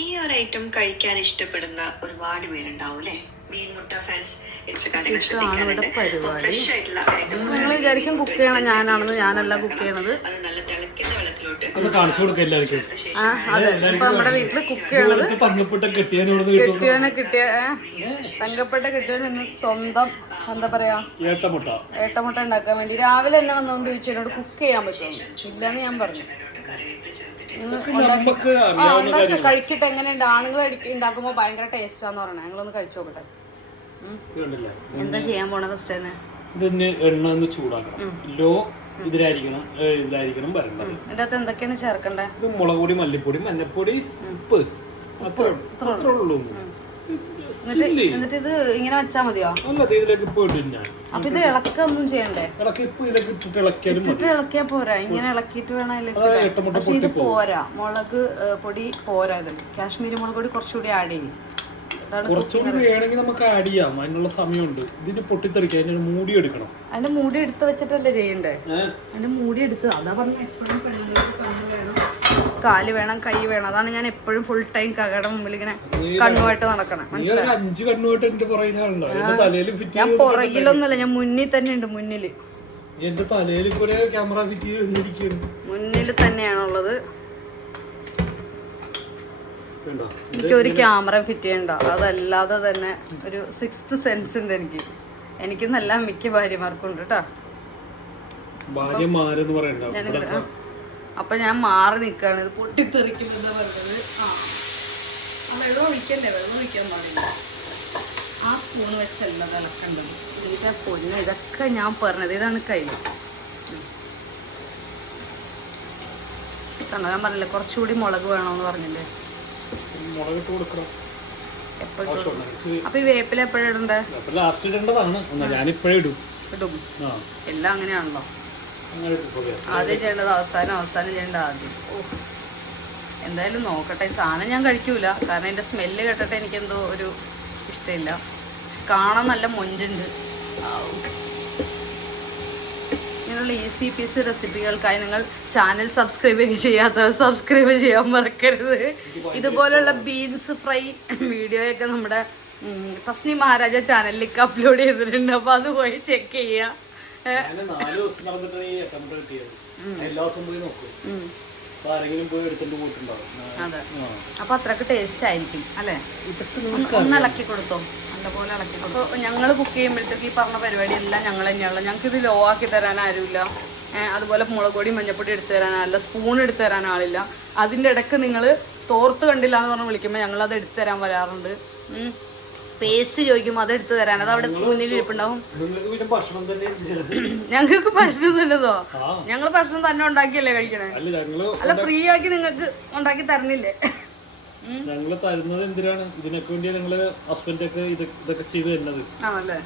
ഈ ഒരു ഐറ്റം കഴിക്കാൻ ഇഷ്ടപ്പെടുന്ന ഒരുപാട് പേരുണ്ടാവും അല്ലേ? മീൻമുട്ട ഫാൻസ് ഫ്രഷ് ആയിട്ടുള്ള നിങ്ങൾ വിചാരിക്കും കുക്ക് ചെയ്യണം ഞാനാണെന്ന്. ഞാനല്ല കുക്ക് ചെയ്യണത്. നല്ല തിളക്കുന്ന വെള്ളത്തിലോട്ട് അതെ, ഇപ്പൊ നമ്മുടെ വീട്ടില് കുക്ക് ചെയ്യണത് കെട്ടിയവനെ കിട്ടിയ തങ്കപ്പെട്ട കെട്ടിയവൻ ഇന്ന് സ്വന്തം എന്താ പറയാ ഏട്ടമുട്ട ഉണ്ടാക്കാൻ വേണ്ടി രാവിലെ എന്നെ വന്നുകൊണ്ട് ചോദിച്ചു എന്നോട് കുക്ക് ചെയ്യാൻ പറ്റുമോ? ഇല്ലെന്ന് ഞാൻ പറഞ്ഞു. ഉണ്ടാക്കി കഴിക്കട്ടെ, എങ്ങനെയുണ്ട്? ആണുങ്ങൾ ഉണ്ടാക്കുമ്പോ ഭയങ്കര ടേസ്റ്റാന്ന് പറയണേ. ഞങ്ങളൊന്ന് കഴിച്ചു നോക്കട്ടെ. എന്താ ചെയ്യാൻ പോണ ഫസ്റ്റ് തന്നെ? ഇതിന് എണ്ണ ഒന്ന് ചൂടാക്കണം. ലോ ഇതിലായിരിക്കണം വരേണ്ടത്. ഇതിന്റെ അകത്ത് എന്തൊക്കെയാണ് ചേർക്കണ്ടേ? ഇത് മുളക് പൊടി, മല്ലിപ്പൊടി, മഞ്ഞപ്പൊടി, ഉപ്പ്, അത്രേ ഉള്ളൂ. എന്നിട്ട് ഇത് ഇങ്ങനെ വെച്ചാ മതിയോ? അല്ല, ഇതിലേക്ക് ഇപ്പൊ ഇടും ഞാൻ. അപ്പൊ ഇത് ഇളക്കൊന്നും ചെയ്യണ്ടേ? ഇട്ടിട്ട് ഇളക്കിയാ പോരാ, ഇങ്ങനെ ഇളക്കിയിട്ട് വേണം അതിലേക്ക്. പക്ഷെ ഇത് പോരാ, മുളക് പൊടി പോരാ. ഇതിൽ കാശ്മീരി മുളക് പൊടി കുറച്ചുകൂടി ആഡ് ചെയ്യും. കുറച്ചുകൂടി വേണമെങ്കിൽ നമുക്ക് ആഡ് ചെയ്യാം, അതിനുള്ള സമയമുണ്ട്. ഇതിന് പൊട്ടിത്തെറിക്കാൻ അതിന്റെ മൂടി എടുക്കണം. അതിന്റെ മൂടി എടുത്ത് വെച്ചിട്ടല്ലേ ചെയ്യണ്ടേ? അതിന്റെ മൂടി എടുത്ത്, അതാ പറഞ്ഞ എപ്പോഴും കാല് വേണം, കൈ വേണം. അതാണ് ഞാൻ എപ്പോഴും ഫുൾ ടൈം കകയുടെ മുമ്പിൽ ഇങ്ങനെ കണ്ണുമായിട്ട് നടക്കണം. മനസ്സിലായി? ഞാൻ പുറകിലൊന്നുമല്ല, ഞാൻ മുന്നിൽ തന്നെ ഉണ്ട്. മുന്നില് മുന്നിൽ തന്നെയാണുള്ളത്. എനിക്കൊരു ക്യാമറ ഫിറ്റ് ചെയ്യണ്ട, അതല്ലാതെ തന്നെ ഒരു 6th സെൻസ് ഉണ്ട് എനിക്ക് നല്ല മിക്ക ഭാര്യമാർക്കും ഉണ്ട് കേട്ടോ. അപ്പൊ ഞാൻ മാറി നിക്കാണ്. ഇത് പൊട്ടിത്തെറിക്കുമെന്നാ പറഞ്ഞത്. വെള്ളം ഒഴിക്കണ്ടേ? വെള്ളം ഒഴിക്കാൻ പാടില്ല. ആ സ്പൂൺ വെച്ചല്ല ഇളക്കണ്ടത്. ഇതിന്റെ പൊന്ന ഇതൊക്കെ ഞാൻ പറഞ്ഞത്. ഇതാണ് കൈ കണ്ടോ? ഞാൻ പറഞ്ഞില്ലേ കുറച്ചുകൂടി മുളക് വേണമെന്ന് പറഞ്ഞില്ലേ? അപ്പൊ ഈ വേപ്പില എപ്പോഴും ഇടണ്ടേ? ഇടും. എല്ലാം അങ്ങനെയാണല്ലോ. ആദ്യം ചെയ്യേണ്ടത് അവസാനം, അവസാനം ചെയ്യേണ്ടത് ആദ്യം. എന്തായാലും നോക്കട്ടെ. സാധനം ഞാൻ കഴിക്കൂല, കാരണം എൻ്റെ സ്മെല്ല് കേട്ടിട്ട് എനിക്കെന്തോ ഒരു ഇഷ്ടമില്ല. കാണാൻ നല്ല മൊഞ്ചുണ്ട്. ഇങ്ങനെയുള്ള ഈസി പീസ് റെസിപ്പികൾക്കായി നിങ്ങൾ ചാനൽ സബ്സ്ക്രൈബ് ചെയ്യാത്തവർ സബ്സ്ക്രൈബ് ചെയ്യാൻ മറക്കരുത്. ഇതുപോലുള്ള ബീൻസ് ഫ്രൈ വീഡിയോയൊക്കെ നമ്മുടെ തസ്നി മഹാരാജ ചാനലിലേക്ക് അപ്ലോഡ് ചെയ്തിട്ടുണ്ട്. അപ്പോൾ അത് പോയി ചെക്ക് ചെയ്യുക. അതെ, അപ്പൊ അത്രക്ക് ടേസ്റ്റ് ആയിരിക്കും അല്ലേ? ഒന്ന് ഇളക്കി കൊടുത്തോ, നല്ലപോലെ ഇളക്കി കൊടുത്തോ. ഞങ്ങൾ കുക്ക് ചെയ്യുമ്പോഴത്തേക്ക് ഈ പറഞ്ഞ പരിപാടി എല്ലാം ഞങ്ങൾ തന്നെയാണല്ലോ. ഞങ്ങൾക്ക് ഇത് ലോ ആക്കി തരാൻ ആരുമില്ല. അതുപോലെ മുളക് പൊടി, മഞ്ഞപ്പൊടി എടുത്തു തരാനാളില്ല, സ്പൂൺ എടുത്തു തരാൻ ആളില്ല. അതിൻ്റെ ഇടയ്ക്ക് നിങ്ങൾ തോർത്ത് കണ്ടില്ല എന്ന് പറഞ്ഞ് വിളിക്കുമ്പോൾ ഞങ്ങളത് എടുത്തു തരാൻ വരാറുണ്ട്. പേസ്റ്റ് ചോദിക്കുമ്പോൾ അത് എടുത്തു തരാൻ, അത് അവിടെ മുന്നിൽ ഇരിപ്പുണ്ടാവും. ഞങ്ങൾക്ക് ഭക്ഷണം തന്നതോ? ഞങ്ങൾ ഭക്ഷണം തന്നെ ഉണ്ടാക്കിയല്ലേ കഴിക്കണേ? അല്ല, ഫ്രീ ആക്കി നിങ്ങൾക്ക് ഉണ്ടാക്കി തരണില്ലേ? ഞങ്ങള് തരുന്നത് എന്തിനാണ്? ഇതിനൊക്കെ വേണ്ടി ഞങ്ങള് ഹസ്ബൻഡൊക്കെ ഇതൊക്കെ ചെയ്ത് തരുന്നത്. ആണല്ലേ?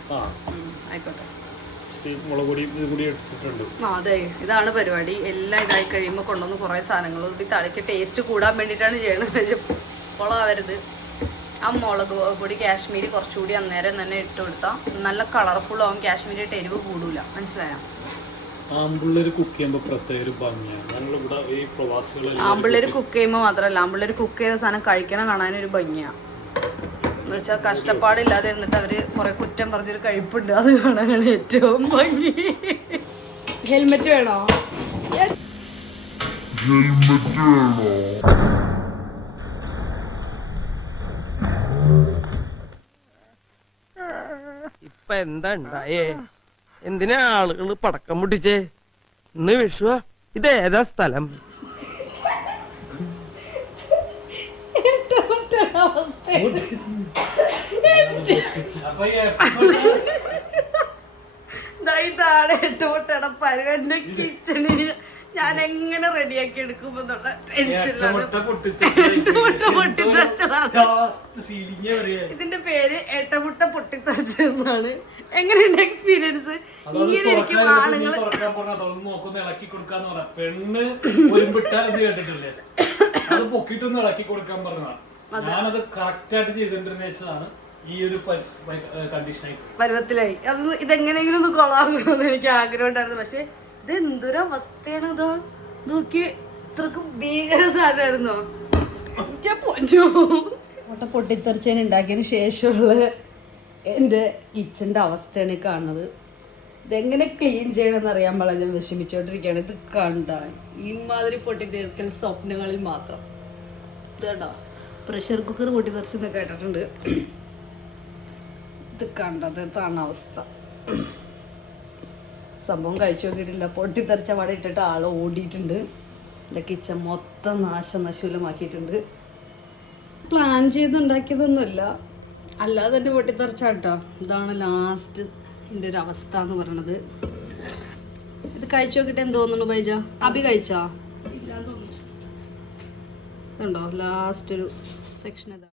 ആയിക്കോട്ടെ. മുളക് പൊടി കൂടി എടുത്തിട്ടുണ്ട്. അതെ, ഇതാണ് പരിപാടി. എല്ലാം ഇതായി കഴിയുമ്പോൾ കൊണ്ടുവന്ന് കുറേ സാധനങ്ങൾ കൂടി തളിക്ക് ടേസ്റ്റ് കൂടാൻ വേണ്ടിയിട്ടാണ് ചെയ്യണത്. കൊളാവരുത്. ആ മുളക് പൊടി കാശ്മീരി കുറച്ചുകൂടി അന്നേരം തന്നെ ഇട്ട് കൊടുത്താൽ നല്ല കളർഫുൾ ആവും. കാശ്മീരിയുടെ എരിവ് കൂടൂല. മനസ്സിലായോ? ആമ്പിള്ളേര് കുക്ക് ചെയ്യുമ്പോൾ പ്രത്യേക ഒരു ഭംഗിയാണ്. ആമ്പിള്ളേര് കുക്ക് ചെയ്യുമ്പോൾ മാത്രമല്ല, ആമ്പിള്ളേര് കുക്ക് ചെയ്ത സാധനം കഴിക്കണം കാണാനൊരു ഭംഗിയാണ്. എന്ന് വെച്ചാൽ കഷ്ടപ്പാടില്ലാതെ ഇരുന്നിട്ട് അവര് കുറെ കുറ്റം പറഞ്ഞൊരു കഴിപ്പുണ്ട്, അത് കാണാനാണ് ഏറ്റവും ഭംഗി. ഹെൽമെറ്റ് വേണോ? ഇപ്പൊ എന്താ ഉണ്ടായേ? എന്തിനാ ആളുകൾ പടക്കം പൊട്ടിച്ചേ? ഇന്ന് വിഷുവാ. ഇതേതാ സ്ഥലം? ഇതാണ് എട്ടുമുട്ടയുടെ പരുവന്റെ കിച്ചണിന് ഞാൻ എങ്ങനെ റെഡിയാക്കി എടുക്കുമെന്നുള്ള ടെൻഷനിലാണ്. ഇതിന്റെ പേര് ഏട്ടമുട്ട പൊട്ടിത്തെറിച്ചെന്നാണ്. എങ്ങനെയുണ്ട് എക്സ്പീരിയൻസ്? ഇങ്ങനെ ഇരിക്കും ആണുങ്ങൾ. ഇളക്കി കൊടുക്കാന്ന് പറയാം. പെണ്ണ് കേട്ടിട്ടില്ലേ? അത് പൊക്കിട്ടൊന്ന് ഇളക്കി കൊടുക്കാൻ പറഞ്ഞതാണ്. ഞാനത് കറക്റ്റ് ആയിട്ട് ചെയ്തിട്ടുണ്ടെന്ന് വെച്ചതാണ് ഈ ഒരു കണ്ടീഷനായി പരുവത്തിലായി. അത് ഇതെങ്ങനെയെങ്കിലും ഒന്ന് കൊള്ളാമെന്ന് എനിക്ക് ആഗ്രഹം ഉണ്ടായിരുന്നു. പക്ഷെ ഇത് എന്തൊരു അവസ്ഥയാണ്. ഇതോ നോക്കി, ഇത്രക്ക് ഭീകര സാധനമായിരുന്നോ? മുട്ട പൊട്ടിത്തെറിച്ചതിന് ഉണ്ടാക്കിയതിന് ശേഷമുള്ള എൻ്റെ കിച്ചൻ്റെ അവസ്ഥയാണ് ഈ കാണുന്നത്. ഇതെങ്ങനെ ക്ലീൻ ചെയ്യണമെന്ന് അറിയാൻ പാടില്ല, ഞാൻ വിഷമിച്ചോണ്ടിരിക്കുകയാണ്. ഇത് കണ്ട ഇമാതിരി പൊട്ടിത്തെറിക്കൽ സ്വപ്നങ്ങളിൽ മാത്രം. ഇതേടാ പ്രഷർ കുക്കർ പൊട്ടിത്തെറിച്ചെന്ന് കേട്ടിട്ടുണ്ട്. ഇത് കണ്ടത് ഇതാണ് അവസ്ഥ. സംഭവം കഴിച്ചു നോക്കിയിട്ടില്ല. പൊട്ടിത്തെറിച്ച വട ഇട്ടിട്ട് ആൾ ഓടിയിട്ടുണ്ട്. എൻ്റെ കിച്ചൺ മൊത്തം നാശനശൂലമാക്കിയിട്ടുണ്ട്. പ്ലാൻ ചെയ്തുണ്ടാക്കിയതൊന്നുമില്ല, അല്ലാതെ തന്നെ പൊട്ടിത്തെറിച്ചാട്ടോ. ഇതാണ് ലാസ്റ്റ് എൻ്റെ ഒരു അവസ്ഥ എന്ന് പറയണത്. ഇത് കഴിച്ചു നോക്കിയിട്ട് എന്ത് തോന്നുന്നു ബൈജ? അഭി കഴിച്ചോ? ഇതുണ്ടോ ലാസ്റ്റ് ഒരു സെക്ഷൻ ഇതാ.